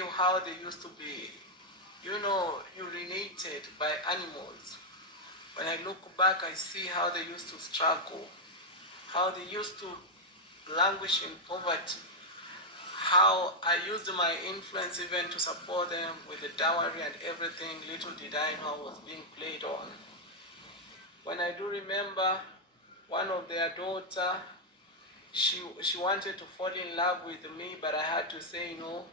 see how they used to be, urinated by animals. When I look back, I see how they used to struggle, how they used to languish in poverty, how I used my influence even to support them with the dowry and everything. Little did I know I was being played on. When I do remember one of their daughter, she wanted to fall in love with me, but I had to say no.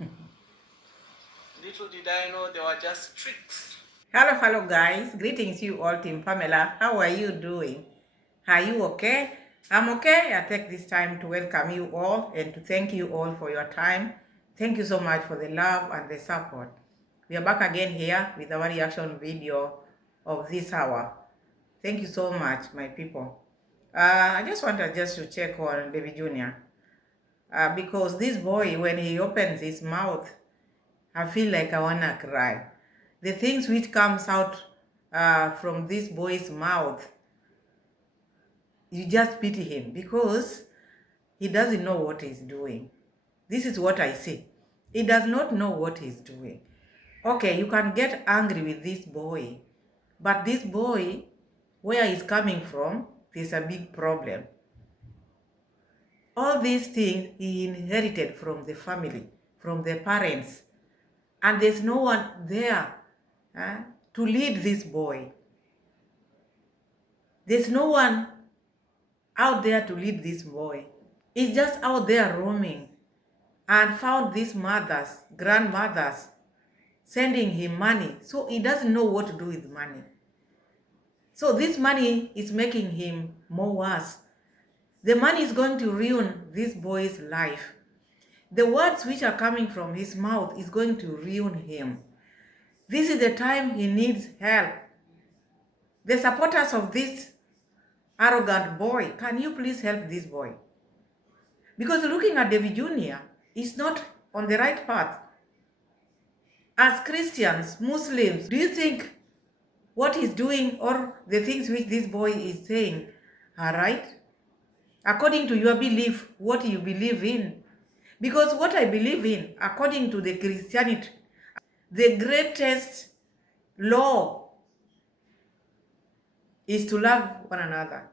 Little did I know they were just tricks. Hello, guys. Greetings, you all, Team Pamela. How are you doing? Are you okay? I'm okay. I take this time to welcome you all and to thank you all for your time. Thank you so much for the love and the support. We are back again here with our reaction video of this hour. Thank you so much, my people. I just wanted to check on Davy Jr. Because this boy, when he opens his mouth, I feel like I wanna cry. The things which comes out from this boy's mouth, you just pity him because he doesn't know what he's doing. This is what I see. He does not know what he's doing. Okay, you can get angry with this boy, but this boy, where he's coming from, there's a big problem. All these things he inherited from the family, from the parents, and there's no one there to lead this boy. There's no one out there to lead this boy. He's just out there roaming and found these mothers, grandmothers, sending him money. So he doesn't know what to do with money. So this money is making him more worse. The money is going to ruin this boy's life. The words which are coming from his mouth is going to ruin him. This is the time he needs help. The supporters of this arrogant boy, can you please help this boy? Because looking at Davy Jr. is not on the right path. As Christians, Muslims, do you think what he's doing or the things which this boy is saying are right? According to your belief, what you believe in. Because what I believe in, according to the Christianity, the greatest law is to love one another.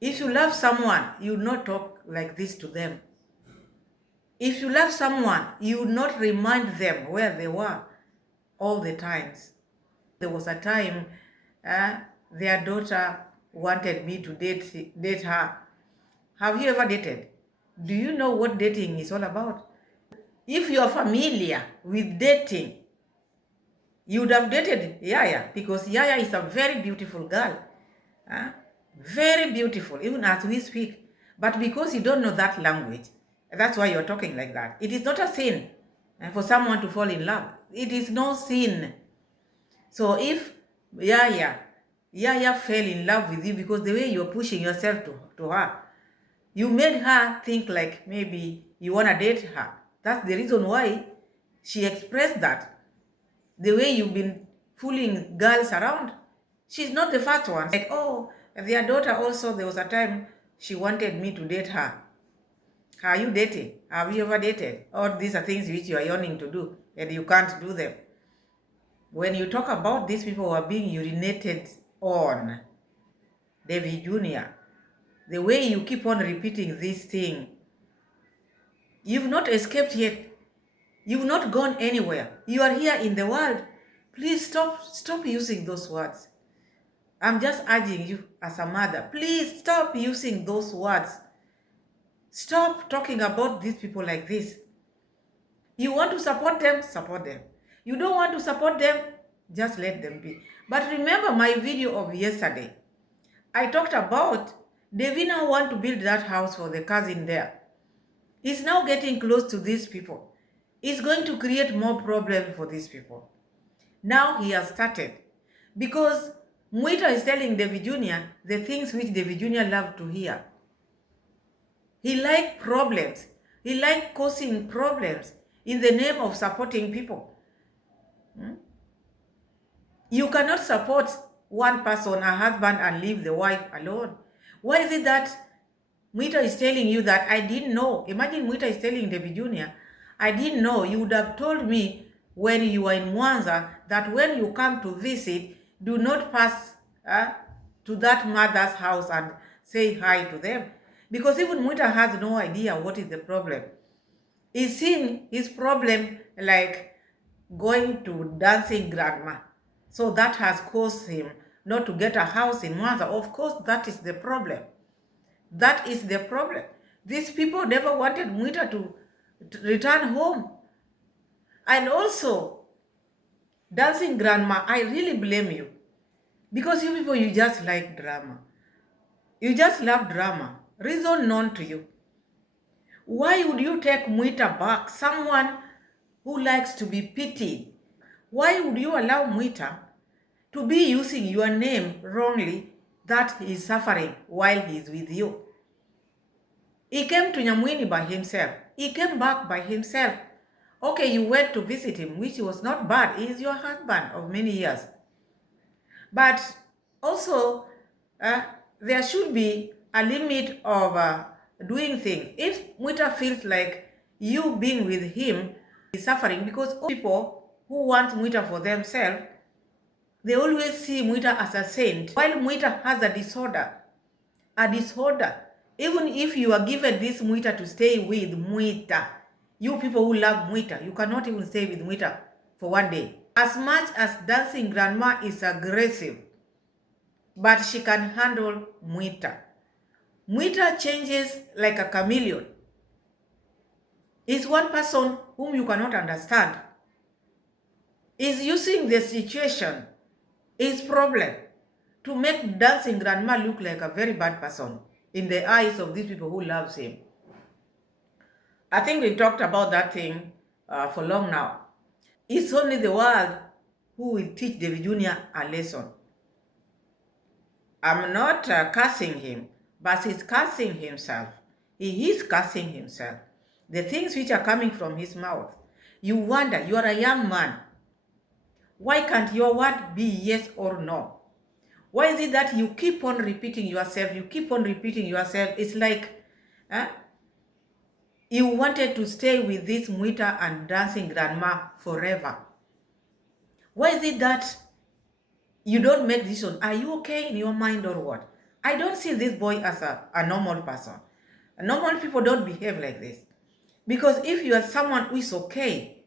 If you love someone, you will not talk like this to them. If you love someone, you will not remind them where they were all the times. There was a time their daughter wanted me to date her. Have you ever dated? Do you know what dating is all about? If you are familiar with dating, you would have dated Yaya, because Yaya is a very beautiful girl. Very beautiful, even as we speak. But because you don't know that language, that's why you're talking like that. It is not a sin for someone to fall in love. It is no sin. So if Yaya fell in love with you because the way you're pushing yourself to her, you made her think like maybe you want to date her. That's the reason why she expressed that. The way you've been fooling girls around, she's not the first one. Like, oh, their daughter also, there was a time she wanted me to date her. Are you dating? Have you ever dated? All these are things which you are yearning to do and you can't do them. When you talk about these people who are being urinated on, Davy Jr., the way you keep on repeating this thing, you've not escaped yet. You've not gone anywhere. You are here in the world. Please stop using those words. I'm just urging you as a mother, please stop using those words. Stop talking about these people like this. You want to support them, support them. You don't want to support them, just let them be. But remember my video of yesterday. I talked about Davy now want to build that house for the cousin there. He's now getting close to these people. It's going to create more problems for these people. Now he has started. Because Mwita is telling Davy Jr. the things which Davy Jr. loved to hear. He liked problems. He liked causing problems in the name of supporting people. You cannot support one person, a husband, and leave the wife alone. Why is it that Mwita is telling you that I didn't know? Imagine Mwita is telling Davy Jr., I didn't know. You would have told me when you were in Mwanza that when you come to visit, do not pass to that mother's house and say hi to them. Because even Mwita has no idea what is the problem. He's seeing his problem like going to dancing grandma. So that has caused him not to get a house in Mwanza. Of course, that is the problem. That is the problem. These people never wanted Mwita to return home. And also, dancing grandma, I really blame you. Because you people, you just like drama. You just love drama. Reason known to you. Why would you take Mwita back? Someone who likes to be pitied. Why would you allow Mwita to be using your name wrongly that he is suffering while he is with you? He came to Nyamwini by himself. He came back by himself. Okay, you went to visit him, which was not bad. He is your husband of many years. But also, there should be a limit of doing things. If Mwita feels like you being with him is suffering, because people who want Mwita for themselves, they always see Mwita as a saint, while Mwita has a disorder. Even if you are given this Mwita to stay with Mwita, you people who love Mwita, you cannot even stay with Mwita for one day. As much as dancing grandma is aggressive, but she can handle Mwita. Mwita changes like a chameleon. Is one person whom you cannot understand. Is using the situation, his problem, to make dancing grandma look like a very bad person in the eyes of these people who loves him. I think we talked about that thing for long now. It's only the world who will teach Davy Jr. a lesson. I'm not cursing him, but he's cursing himself. He is cursing himself. The things which are coming from his mouth. You wonder, you are a young man. Why can't your word be yes or no? Why is it that you keep on repeating yourself? You keep on repeating yourself. It's like you wanted to stay with this Mwita and dancing grandma forever. Why is it that you don't make decision? Are you okay in your mind or what? I don't see this boy as a normal person. Normal people don't behave like this. Because if you are someone who is okay,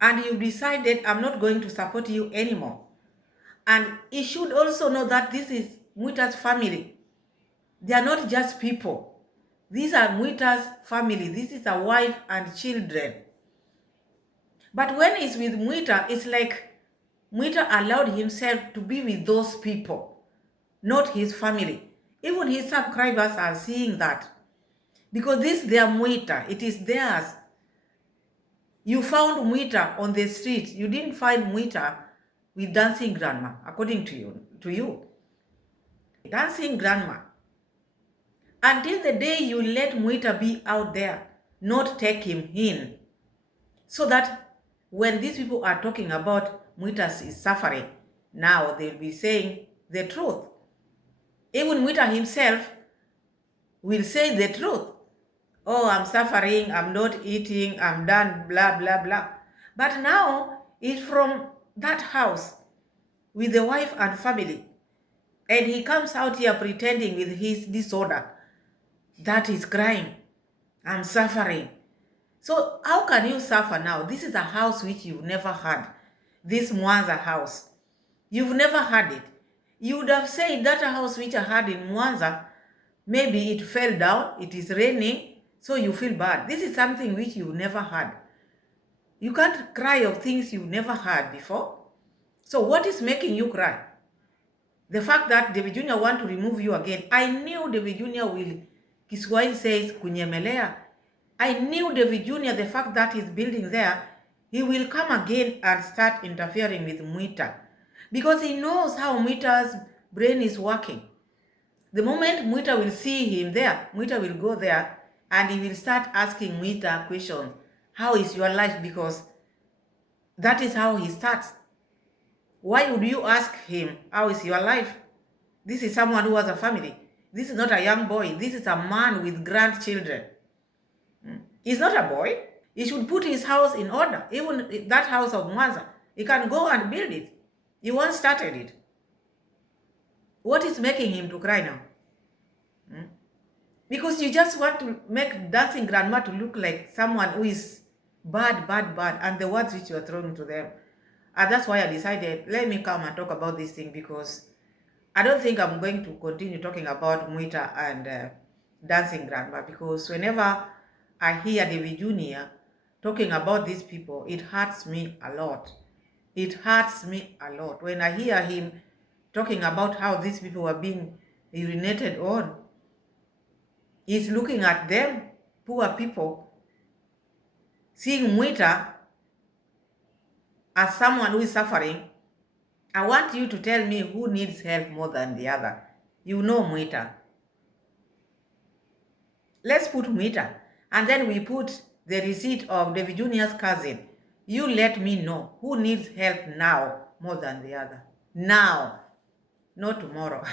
and you decided, I'm not going to support you anymore, and he should also know that this is Mwita's family. They are not just people. These are Mwita's family. This is a wife and children. But when he's with Mwita, it's like Mwita allowed himself to be with those people, not his family. Even his subscribers are seeing that. Because this is their Mwita. It is theirs. You found Mwita on the street. You didn't find Mwita with dancing grandma, according to you. Dancing grandma. Until the day you let Mwita be out there, not take him in. So that when these people are talking about Mwita is suffering, now they'll be saying the truth. Even Mwita himself will say the truth. Oh, I'm suffering, I'm not eating, I'm done, blah, blah, blah. But now it's from that house with the wife and family. And he comes out here pretending with his disorder that he's crying. I'm suffering. So how can you suffer now? This is a house which you've never had. This Mwanza house. You've never had it. You would have said that a house which I had in Mwanza, maybe it fell down, it is raining, so you feel bad. This is something which you've never had. You can't cry of things you've never had before. So what is making you cry? The fact that Davy Jr. want to remove you again. I knew Davy Jr. will, Kiswahili says, kunyemelea. I knew Davy Jr., the fact that he's building there, he will come again and start interfering with Mwita. Because he knows how Mwita's brain is working. The moment Mwita will see him there, Mwita will go there and he will start asking Mwita questions. How is your life? Because that is how he starts. Why would you ask him, how is your life? This is someone who has a family. This is not a young boy. This is a man with grandchildren. He's not a boy. He should put his house in order. Even that house of Mwanza, he can go and build it. He once started it. What is making him to cry now? Because you just want to make dancing grandma to look like someone who is bad, bad, bad, and the words which you are throwing to them. And that's why I decided, let me come and talk about this thing, because I don't think I'm going to continue talking about Mwita and dancing grandma, because whenever I hear Davy Jr. talking about these people, it hurts me a lot. It hurts me a lot when I hear him talking about how these people are being urinated on. He's looking at them, poor people, seeing Mwita as someone who is suffering. I want you to tell me who needs help more than the other. You know Mwita. Let's put Mwita, and then we put the receipt of Davy Jr.'s cousin. You let me know who needs help now more than the other. Now, not tomorrow.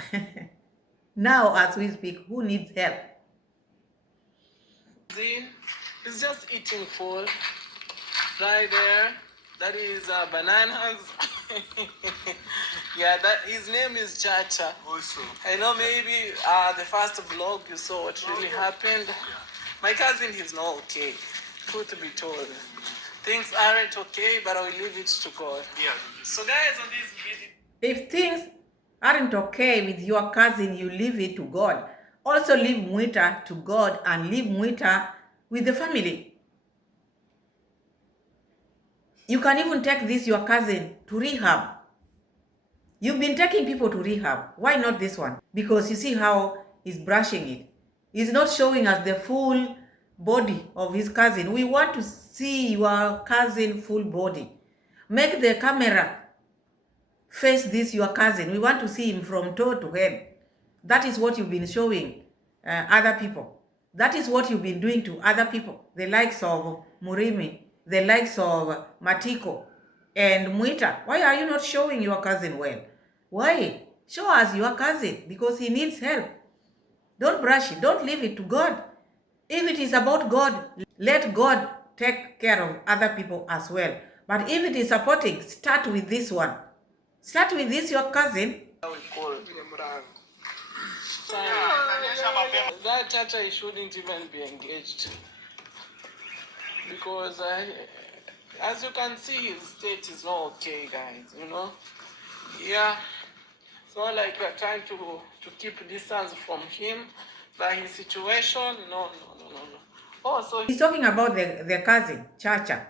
Now, as we speak, who needs help? He's just eating food right there. That is bananas. Yeah, that his name is Chacha. Also, I know maybe the first vlog you saw what really happened. My cousin is not okay. Truth to be told, things aren't okay, but I will leave it to God. Yeah. So guys, on this video, if things aren't okay with your cousin, you leave it to God. Also leave Mwita to God and leave Mwita with the family. You can even take this, your cousin, to rehab. You've been taking people to rehab. Why not this one? Because you see how he's brushing it. He's not showing us the full body of his cousin. We want to see your cousin full body. Make the camera face this, your cousin. We want to see him from toe to head. That is what you've been showing other people. That is what you've been doing to other people. The likes of Murimi, the likes of Matiko, and Mwita. Why are you not showing your cousin well? Why? Show us your cousin, because he needs help. Don't brush it. Don't leave it to God. If it is about God, let God take care of other people as well. But if it is supporting, start with this one. Start with this, your cousin. how we call it. That Chacha shouldn't even be engaged, because as you can see, his state is not okay, guys. You know, yeah. It's not like we're trying to keep distance from him, but his situation, no. Oh, so he's talking about the cousin, Chacha,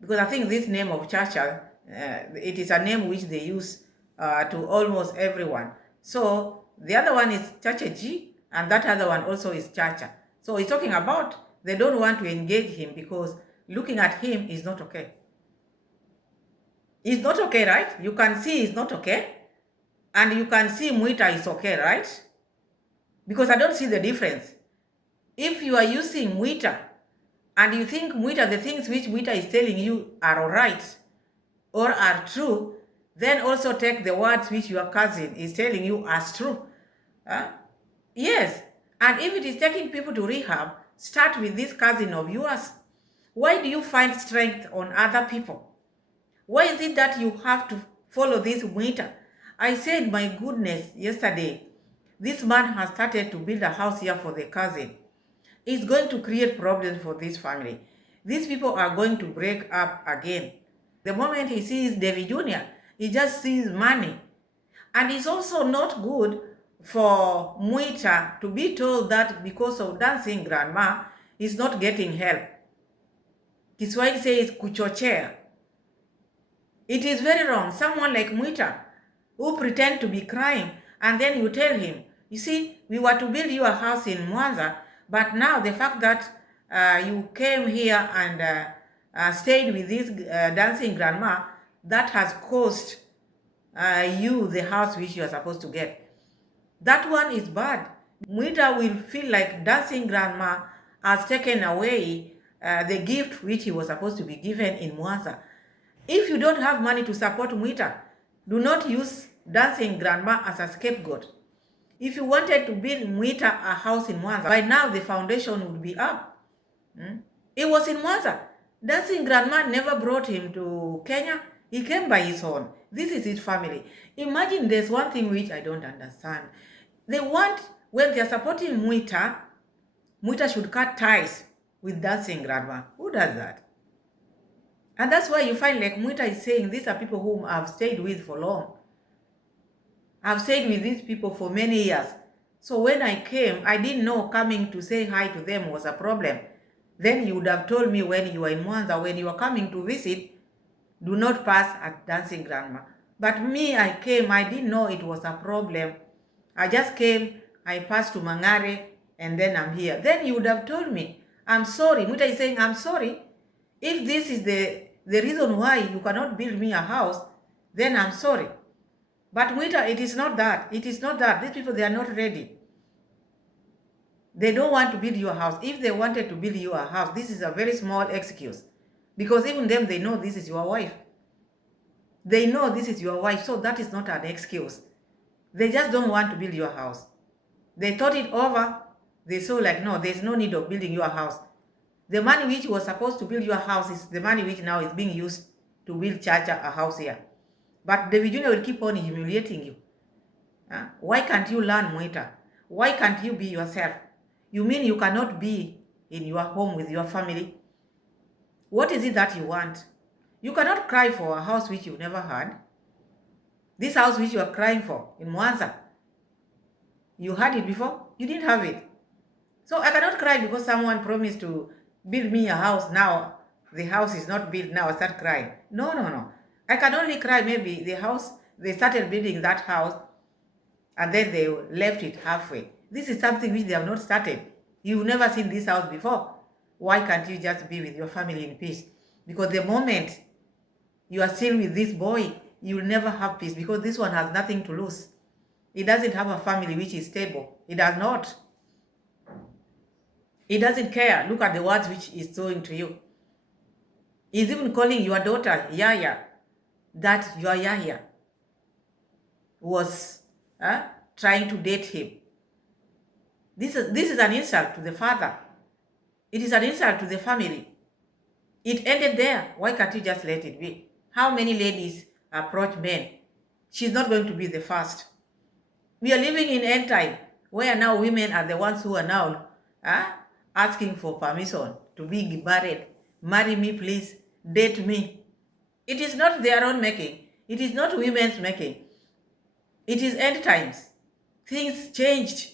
because I think this name of Chacha, it is a name which they use to almost everyone. So the other one is Chacha G, and that other one also is Chacha. So he's talking about they don't want to engage him because looking at him is not okay. It's not okay, right? You can see it's not okay. And you can see Mwita is okay, right? Because I don't see the difference. If you are using Mwita and you think Mwita, the things which Mwita is telling you are all right or are true, then also take the words which your cousin is telling you as true. Yes. And if it is taking people to rehab, start with this cousin of yours. Why do you find strength on other people? Why is it that you have to follow this Mwita? I said, my goodness, yesterday, this man has started to build a house here for the cousin. It's going to create problems for this family. These people are going to break up again. The moment he sees Davy Jr., he just sees money. And it's also not good for Mwita to be told that because of dancing grandma, he's not getting help. Kiswahili says kuchochea. It is very wrong. Someone like Mwita who pretend to be crying, and then you tell him, you see, we were to build you a house in Mwanza, but now the fact that you came here and stayed with this dancing grandma, that has cost you the house which you are supposed to get. That one is bad. Mwita will feel like dancing grandma has taken away the gift which he was supposed to be given in Mwanza. If you don't have money to support Mwita, do not use dancing grandma as a scapegoat. If you wanted to build Mwita a house in Mwanza, by now the foundation would be up. It was in Mwanza. Dancing grandma never brought him to Kenya. He came by his own. This is his family. Imagine there's one thing which I don't understand. They want, when they're supporting Mwita, Mwita should cut ties with dancing grandma. Who does that? And that's why you find like Mwita is saying these are people whom I've stayed with for long. I've stayed with these people for many years. So when I came, I didn't know coming to say hi to them was a problem. Then you would have told me when you were in Mwanza, when you were coming to visit, do not pass at dancing grandma. But me, I came, I didn't know it was a problem. I just came, I passed to Mangare, and then I'm here. Then you would have told me, I'm sorry. Mwita is saying, I'm sorry. If this is the reason why you cannot build me a house, then I'm sorry. But Mwita, it is not that. It is not that. These people, they are not ready. They don't want to build you a house. If they wanted to build you a house, this is a very small excuse. Because even them, they know this is your wife. They know this is your wife, so that is not an excuse. They just don't want to build your house. They thought it over. They saw like, no, there's no need of building your house. The money which was supposed to build your house is the money which now is being used to build Chacha a house here. But Davy Jr will keep on humiliating you. Why can't you learn, Mwita? Why can't you be yourself? You mean you cannot be in your home with your family? What is it that you want? You cannot cry for a house which you've never had. This house which you are crying for in Mwanza, you had it before? You didn't have it. So I cannot cry because someone promised to build me a house. Now the house is not built. Now I start crying. No, no, no. I can only cry maybe the house, they started building that house and then they left it halfway. This is something which they have not started. You've never seen this house before. Why can't you just be with your family in peace? Because the moment you are still with this boy, you will never have peace because this one has nothing to lose. He doesn't have a family which is stable. He does not. He doesn't care. Look at the words which he's throwing to you. He's even calling your daughter Yaya, that your Yaya was trying to date him. This is an insult to the father. It is an insult to the family. It ended there. Why can't you just let it be? How many ladies approach men? She's not going to be the first. We are living in end time where now women are the ones who are now asking for permission to be married. Marry me, please. Date me. It is not their own making. It is not women's making. It is end times. Things changed,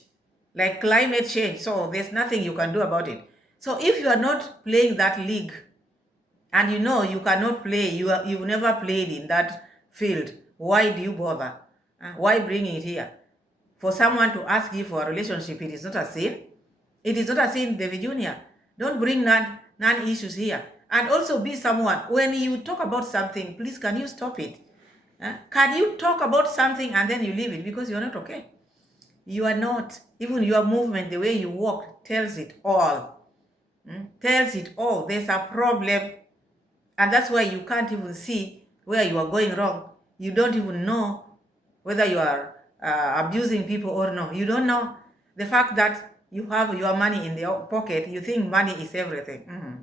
like climate change. So there's nothing you can do about it. So if you are not playing that league, and you know you cannot play, you've never played in that field, why do you bother? Why bring it here? For someone to ask you for a relationship, it is not a sin. It is not a sin, Davy Jr. Don't bring non-issues here. And also be someone, when you talk about something, please can you stop it? Can you talk about something and then you leave it because you're not okay? You are not. Even your movement, the way you walk, tells it all. Tells it all. There's a problem. And that's why you can't even see where you are going wrong. You don't even know whether you are abusing people or no. You don't know. The fact that you have your money in the pocket, you think money is everything.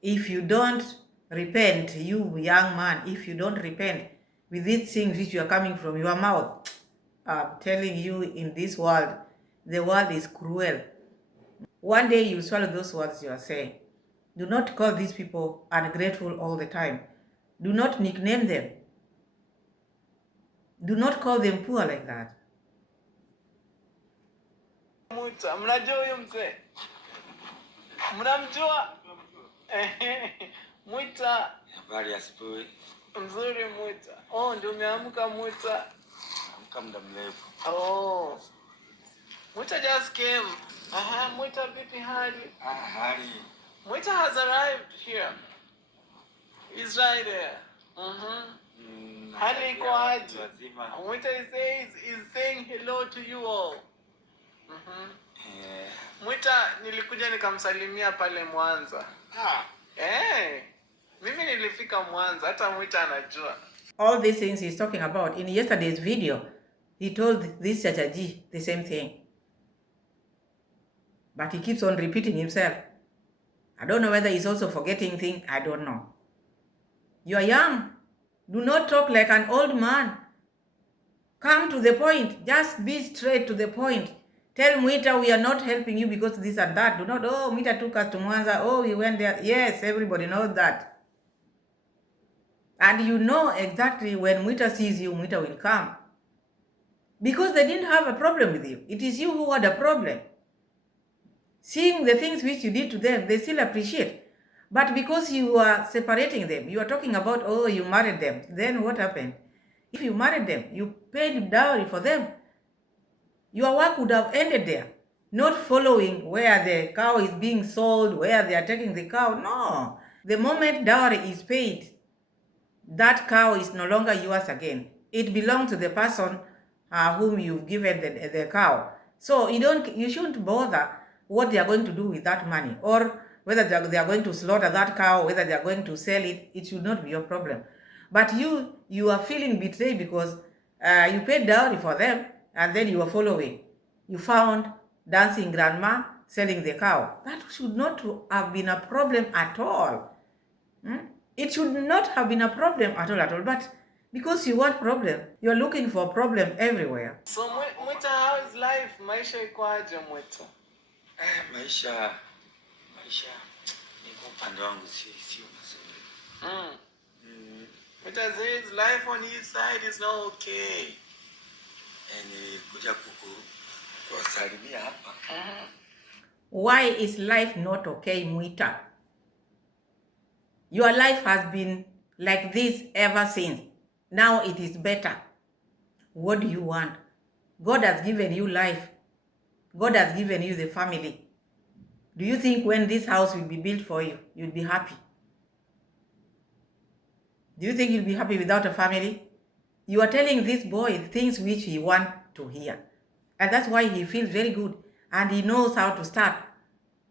If you don't repent, you young man, if you don't repent with these things which you are coming from your mouth, I'm telling you, in this world, the world is cruel. One day you swallow those words you are saying. Do not call these people ungrateful all the time. Do not nickname them. Do not call them poor like that. Mwita, mnajua huyo mzee? Mnamjua? Mwita. Habari asubuhi. Mzuri Mwita. Oh, ndio umeamka Mwita? Amka muda mrefu. Oh. Mwita just came. Mwita vipi hali? Hali. Mwita has arrived here. He's right there. Hali iko aje? Mwita is saying hello to you all. Mwita nilikuja nikamsalimia pale Mwanza. Mimi nilifika Mwanza, hata Mwita anajua. All these things he's talking about, in yesterday's video, he told this Chachaji the same thing. But he keeps on repeating himself. I don't know whether he's also forgetting things. I don't know. You are young. Do not talk like an old man. Come to the point. Just be straight to the point. Tell Mwita we are not helping you because this and that. Do not, oh, Mwita took us to Mwanza. Oh, we went there. Yes, everybody knows that. And you know exactly when Mwita sees you, Mwita will come. Because they didn't have a problem with you. It is you who had a problem. Seeing the things which you did to them, they still appreciate. But because you are separating them, you are talking about, oh, you married them. Then what happened? If you married them, you paid dowry for them, your work would have ended there. Not following where the cow is being sold, where they are taking the cow. No. The moment dowry is paid, that cow is no longer yours again. It belongs to the person whom you've given the cow. So you shouldn't bother what they are going to do with that money, or whether they are going to slaughter that cow, whether they are going to sell it. It should not be your problem. But you are feeling betrayed because you paid dowry for them, and then you are following. You found dancing grandma selling the cow. That should not have been a problem at all. It should not have been a problem at all. But because you want problem, you are looking for a problem everywhere. So Mwita, how is life? Maisha ikoaje Mwita? Maisha niko upande wangu sio mazuri. Mwita says life on his side is not okay. Kuja kuwasalimia hapa. Why is life not okay, Mwita? Your life has been like this ever since. Now it is better. What do you want? God has given you life. God has given you the family. Do you think when this house will be built for you, you'll be happy? Do you think you'll be happy without a family? You are telling this boy things which he wants to hear. And that's why he feels very good. And he knows how to start.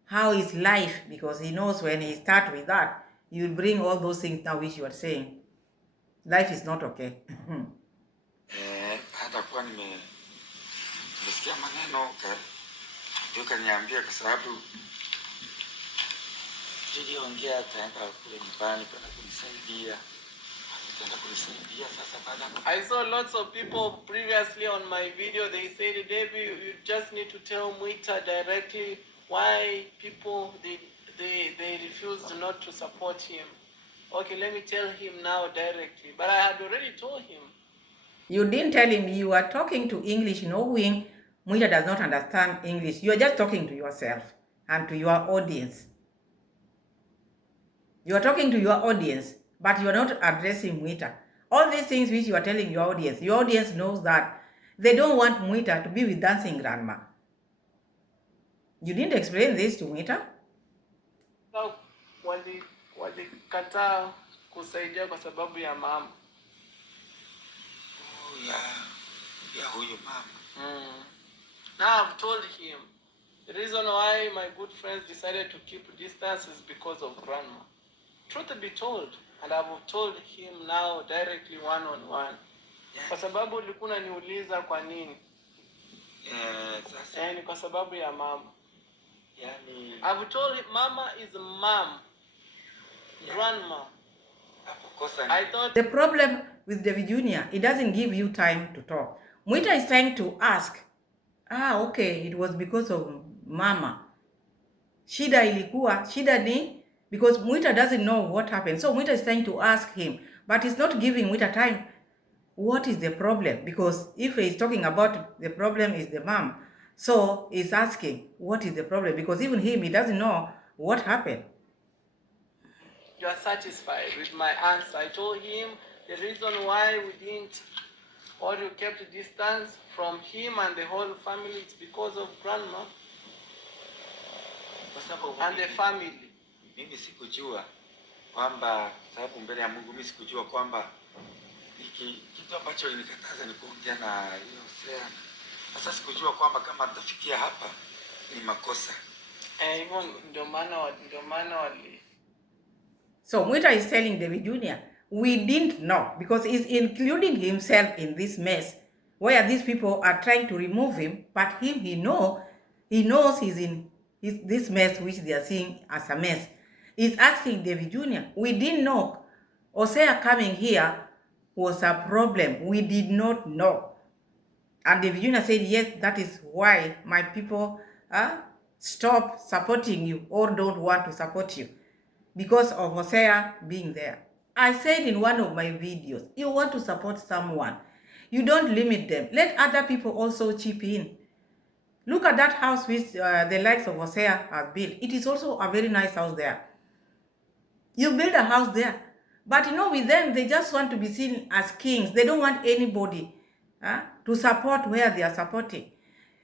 How is life? Because he knows when he starts with that, you will bring all those things now which you are saying. Life is not okay. Hata kuwa nimesikia maneno ndio kaniambia kwa sababu niliongea ataenda kule nyumbani kwenda kunisaidia. I saw lots of people previously on my video, they said, Davy, you just need to tell Mwita directly why people, they refused not to support him. Okay, let me tell him now directly. But I had already told him. You didn't tell him. You are talking to English knowing Mwita does not understand English. You are just talking to yourself and to your audience. You are talking to your audience, but you are not addressing Mwita. All these things which you are telling your audience knows that they don't want Mwita to be with dancing grandma. You didn't explain this to Mwita? Walikataa kusaidia kwa sababu ya mama. Ya huyo mama. Now I've told him the reason why my good friends decided to keep distance is because of grandma. Truth be told, and I've told him now directly one-on-one. Kwa sababu ulikuwa unaniuliza kwa nini? Sasa ni kwa sababu ya mama. Yani I've told him mama is mom. Grandma. I thought the problem with Davy Jr., it doesn't give you time to talk. Mwita is trying to ask, okay, it was because of mama. Shida ni, because Mwita doesn't know what happened. So Mwita is trying to ask him, but he's not giving Mwita time. What is the problem? Because if he's talking about the problem is the mom, so he's asking, what is the problem? Because even him, he doesn't know what happened. You are satisfied with my answer. I told him the reason why we didn't, or you kept distance from him and the whole family, it's because of grandma and the family. Mimi sikujua kwamba sababu mbele ya Mungu mimi sikujua kwamba kitu ambacho ilikataza ni kuongea na hiyo Sea. Sasa sikujua kwamba kama nitafikia hapa ni makosa. Hivyo ndio maana wali. So Mwita is telling Davy Jr., we didn't know, because he's including himself in this mess where these people are trying to remove him, but he knows he's in this mess which they are seeing as a mess. is asking Davy Jr. We didn't know Hosea coming here was a problem. We did not know. And Davy Jr. said, yes, that is why my people stop supporting you or don't want to support you because of Hosea being there. I said in one of my videos, you want to support someone, you don't limit them. Let other people also chip in. Look at that house which the likes of Hosea has built. It is also a very nice house there. You build a house there. But you know, with them, they just want to be seen as kings. They don't want anybody to support where they are supporting.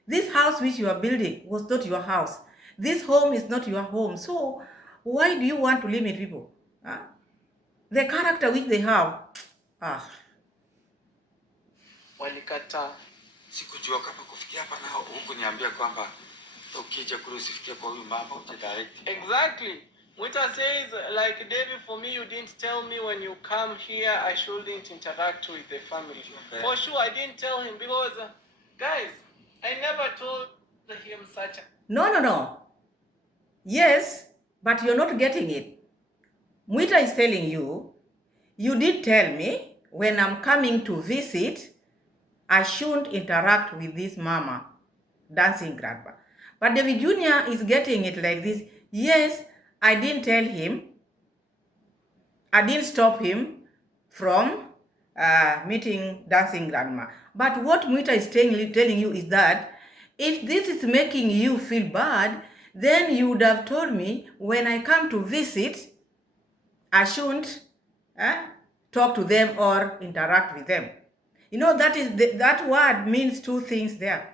This house which you are building was not your house. This home is not your home. So why do you want to limit people? The character which they have. Walikataa. Sikujua kama kufikia hapa na huku niambia kwamba ukija kule usifikie kwa huyu mama uje direct. Exactly. Mwita says, like Davy, for me, you didn't tell me when you come here I shouldn't interact with the family. Yeah. For sure, I didn't tell him because, guys, I never told him such a... No. Yes, but you're not getting it. Mwita is telling you, you did tell me when I'm coming to visit, I shouldn't interact with this mama, dancing grandpa. But Davy Jr. is getting it like this. Yes, I didn't tell him. I didn't stop him from meeting dancing grandma. But what Mwita is telling you is that if this is making you feel bad, then you would have told me when I come to visit, I shouldn't talk to them or interact with them. You know, that word means two things there.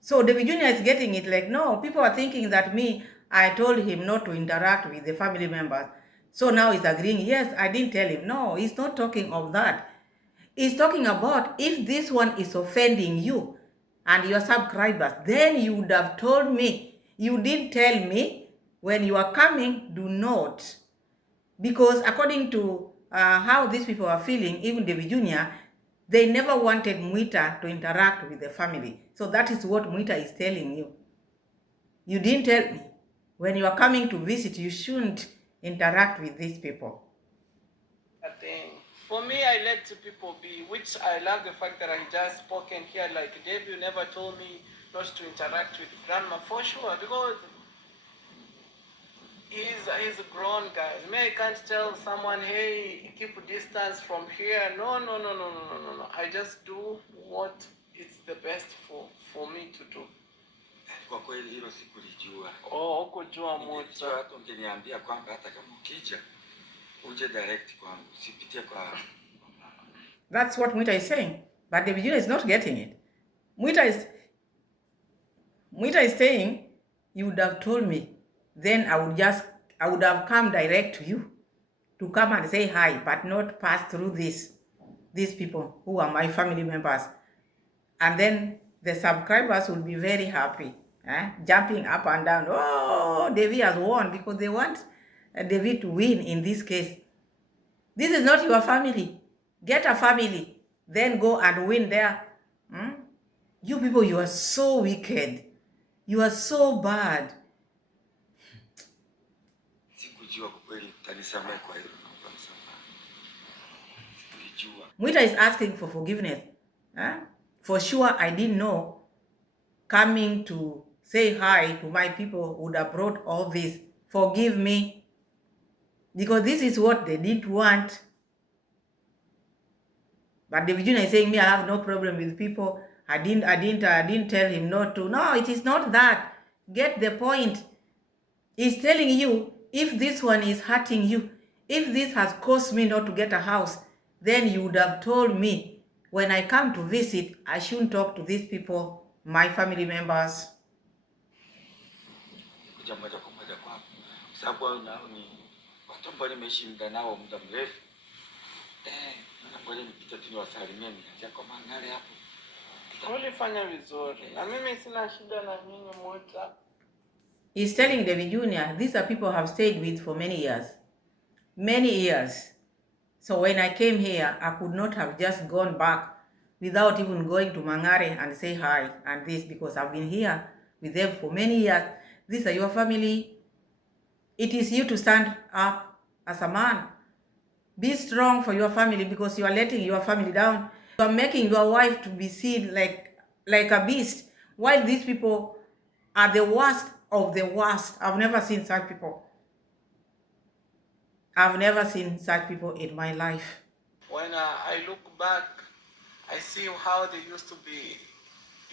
So Davy Jr. is getting it like, no, people are thinking that I told him not to interact with the family members. So now he's agreeing, yes, I didn't tell him. No, he's not talking of that. He's talking about if this one is offending you and your subscribers, then you would have told me. You didn't tell me when you are coming, do not. Because according to how these people are feeling, even Davy Jr., they never wanted Mwita to interact with the family. So that is what Mwita is telling you. You didn't tell me. When you are coming to visit, you shouldn't interact with these people. For me, I let people be, which I love the fact that I just spoken here. Like Dave, you never told me not to interact with grandma, for sure, because he's a grown guy. I can't tell someone, hey, keep distance from here. No. I just do what is the best for me to do. Kwa kweli hilo sikulijua. Hukujua Mwita. Hata ungeniambia kwamba hata kama ukija uje direct kwangu, usipitie kwa... That's what Mwita is saying, but Davy Jr. is not getting it. Mwita is saying, you would have told me, then I would have come direct to you to come and say hi, but not pass through these people who are my family members. And then the subscribers will be very happy, jumping up and down. Oh, Davy has won, because they want Davy to win in this case. This is not your family. Get a family, then go and win there. You people, you are so wicked. You are so bad. Mwita is asking for forgiveness. For sure, I didn't know coming to say hi to my people would have brought all this. Forgive me. Because this is what they didn't want. But Davy Jr. is saying, me, I have no problem with people. I didn't tell him not to. No, it is not that. Get the point. He's telling you, if this one is hurting you, if this has caused me not to get a house, then you would have told me when I come to visit, I shouldn't talk to these people, my family members. He's telling Davy Jr., these are people I have stayed with for many years. Many years. So when I came here, I could not have just gone back without even going to Mangare and say hi and this, because I've been here with them for many years. These are your family. It is you to stand up as a man. Be strong for your family, because you are letting your family down. You are making your wife to be seen like a beast, while these people are the worst of the worst. I've never seen such people. I've never seen such people in my life. When I look back, I see how they used to be,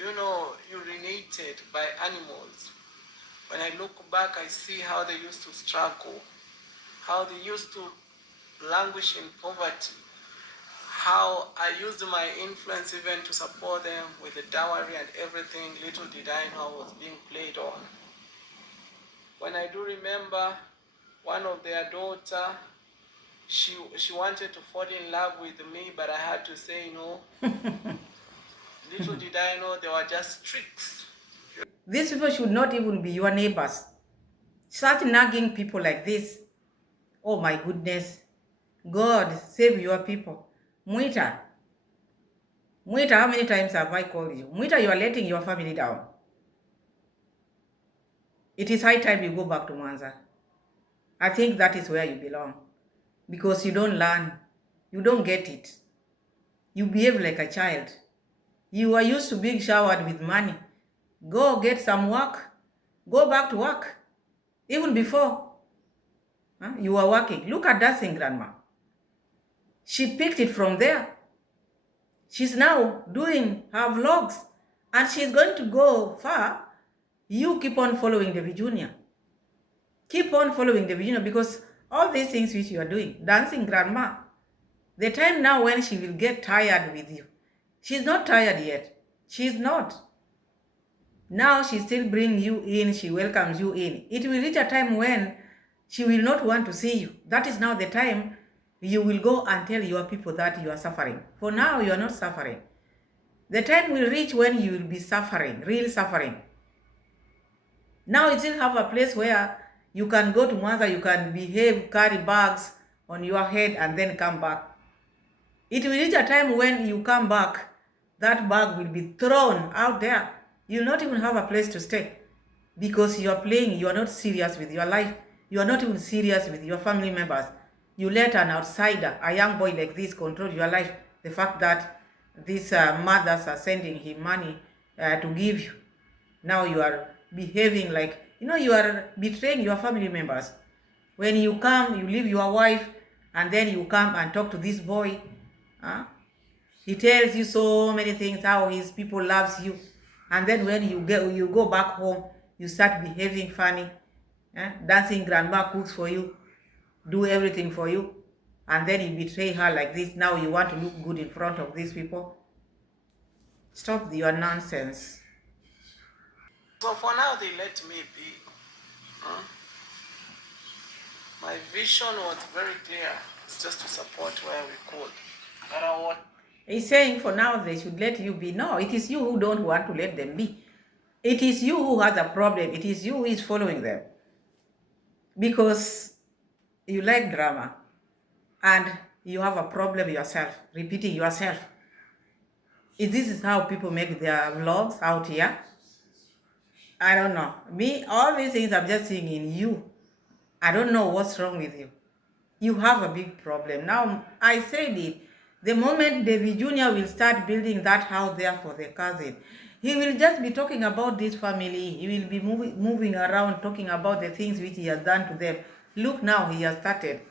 urinated by animals. When I look back, I see how they used to struggle, how they used to languish in poverty, how I used my influence even to support them with the dowry and everything. Little did I know I was being played on. When I do remember one of their daughter, she wanted to fall in love with me, but I had to say no. Little did I know they were just tricks. These people should not even be your neighbors. Such nagging people like this. Oh my goodness. God, save your people. Mwita, how many times have I called you? Mwita, you are letting your family down. It is high time you go back to Mwanza. I think that is where you belong. Because you don't learn. You don't get it. You behave like a child. You are used to being showered with money. Go get some work. Go back to work. Even before you were working. Look at Dancing Grandma. She picked it from there. She's now doing her vlogs. And she's going to go far. You keep on following Davy Jr. Keep on following Davy Jr. because all these things which you are doing, Dancing Grandma, the time now when she will get tired with you. She's not tired yet. She's not. Now she still brings you in. She welcomes you in. It will reach a time when she will not want to see you. That is now the time you will go and tell your people that you are suffering. For now, you are not suffering. The time will reach when you will be suffering, real suffering. Now you still have a place where you can go to Mwanza, you can behave, carry bags on your head and then come back. It will reach a time when you come back, that bag will be thrown out there. You'll not even have a place to stay because you are playing, you are not serious with your life. You are not even serious with your family members. You let an outsider, a young boy like this, control your life. The fact that these mothers are sending him money to give you. Now you are behaving like, you are betraying your family members. When you come, you leave your wife, and then you come and talk to this boy. He tells you so many things, how his people loves you. And then when you go back home, you start behaving funny. Dancing Grandma cooks for you, do everything for you. And then you betray her like this. Now you want to look good in front of these people. Stop your nonsense. So for now, they let me be. My vision was very clear. It's just to support where we could. No matter what. He's saying for now they should let you be. No, it is you who don't want to let them be. It is you who has a problem. It is you who is following them. Because you like drama. And you have a problem yourself, repeating yourself. This is how people make their vlogs out here? I don't know. Me, all these things I'm just seeing in you. I don't know what's wrong with you. You have a big problem. Now, I said it. The moment Davy Jr. will start building that house there for the cousin, he will just be talking about this family. He will be moving around talking about the things which he has done to them. Look now, he has started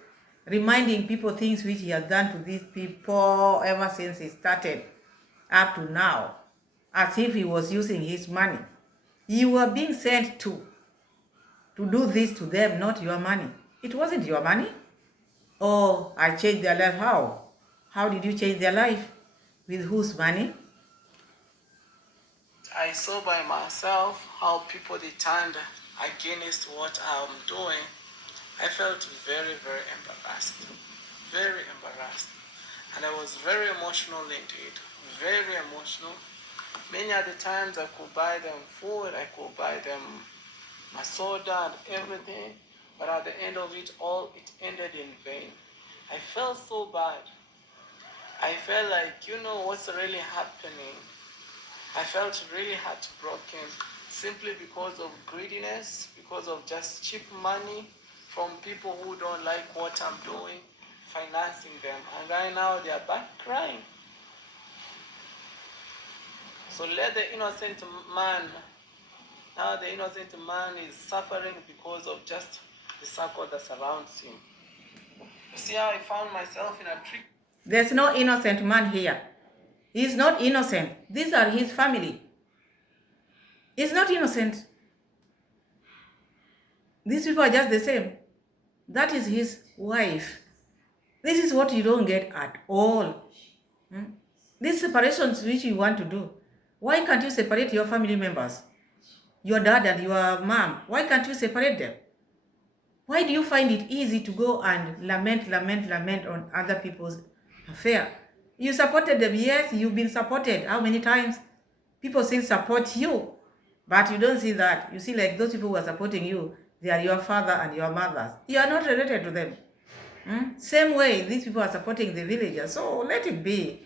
reminding people things which he has done to these people ever since he started up to now, as if he was using his money. You were being sent to do this to them, not your money. It wasn't your money. Oh, I changed their life. How? How did you change their life? With whose money? I saw by myself how people they turned against what I'm doing. I felt very, very embarrassed. Very embarrassed. And I was very emotional indeed. Very emotional. Many of the times I could buy them food, I could buy them my soda and everything. But at the end of it all, it ended in vain. I felt so bad. I felt like, what's really happening? I felt really heartbroken simply because of greediness, because of just cheap money from people who don't like what I'm doing, financing them. And right now they are back crying. So let the innocent man, now the innocent man is suffering because of just the circle that surrounds him. You see how I found myself in a trip? There's no innocent man here. He's not innocent. These are his family. He's not innocent. These people are just the same. That is his wife. This is what you don't get at all. These separations which you want to do. Why can't you separate your family members? Your dad and your mom. Why can't you separate them? Why do you find it easy to go and lament on other people's affair? You supported them, yes, you've been supported. How many times? People still support you, but you don't see that. You see, like those people who are supporting you, they are your father and your mothers. You are not related to them. Same way, these people are supporting the villagers. So let it be.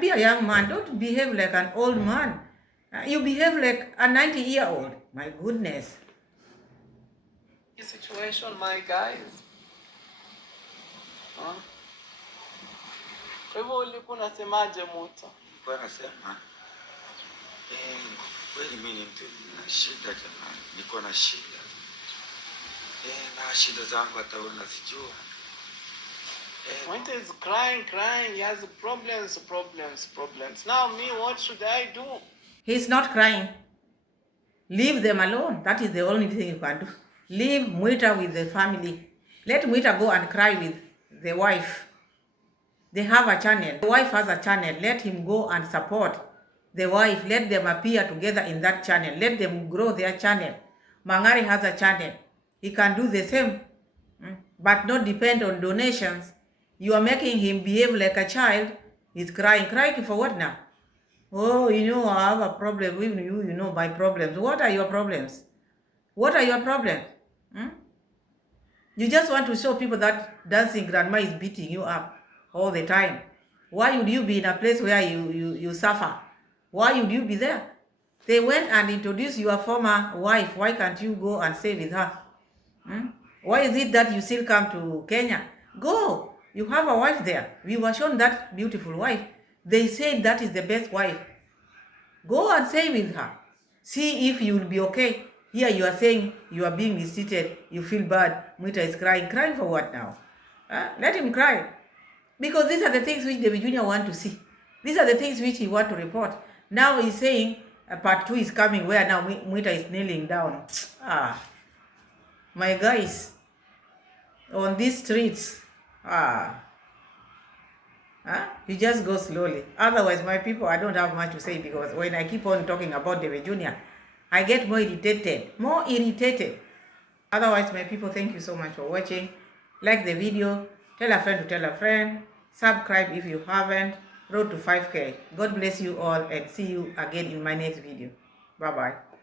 Be a young man. Don't behave like an old man. You behave like a 90-year-old. My goodness. Situation, my guys. Kwa hivyo ulikuwa unasemaje Mwita? Nilikuwa nasema kweli mimi ni mtu na shida jamani, niko na shida na shida zangu hata wewe unazijua. Mwita is crying. He has problems. Now me, what should I do? He's not crying. Leave them alone. That is the only thing you can do. Leave Mwita with the family. Let Mwita go and cry with the wife. They have a channel. The wife has a channel. Let him go and support the wife. Let them appear together in that channel. Let them grow their channel. Mangari has a channel. He can do the same, but not depend on donations. You are making him behave like a child. He's crying. Crying for what now? Oh, I have a problem. Even you know my problems. What are your problems? What are your problems? You just want to show people that dancing grandma is beating you up all the time. Why would you be in a place where you suffer? Why would you be there? They went and introduced your former wife. Why can't you go and stay with her? Why is it that you still come to Kenya? Go. You have a wife there. We were shown that beautiful wife. They said that is the best wife. Go and stay with her. See if you will be okay. Here you are saying you are being mistreated. You feel bad. Mwita is crying. Crying for what now? Let him cry. Because these are the things which Davy Jr. want to see. These are the things which he want to report. Now he's saying part 2 is coming where now Mwita is kneeling down. My guys, on these streets, you just go slowly. Otherwise, my people, I don't have much to say because when I keep on talking about Davy Jr., I get more irritated. Otherwise, my people, thank you so much for watching. Like the video, tell a friend to tell a friend, subscribe if you haven't. Road to 5K. God bless you all and see you again in my next video. Bye-bye.